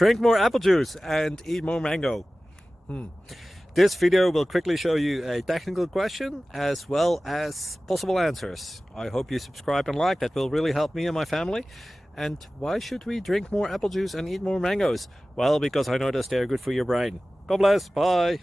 Drink more apple juice and eat more mango. This video will quickly show you a technical question as well as possible answers. I hope you subscribe and like, that will really help me and my family. And why should we drink more apple juice and eat more mangoes? Well, because I noticed they're good for your brain. God bless, bye!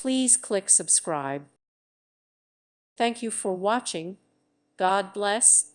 Please click subscribe. Thank you for watching. God bless.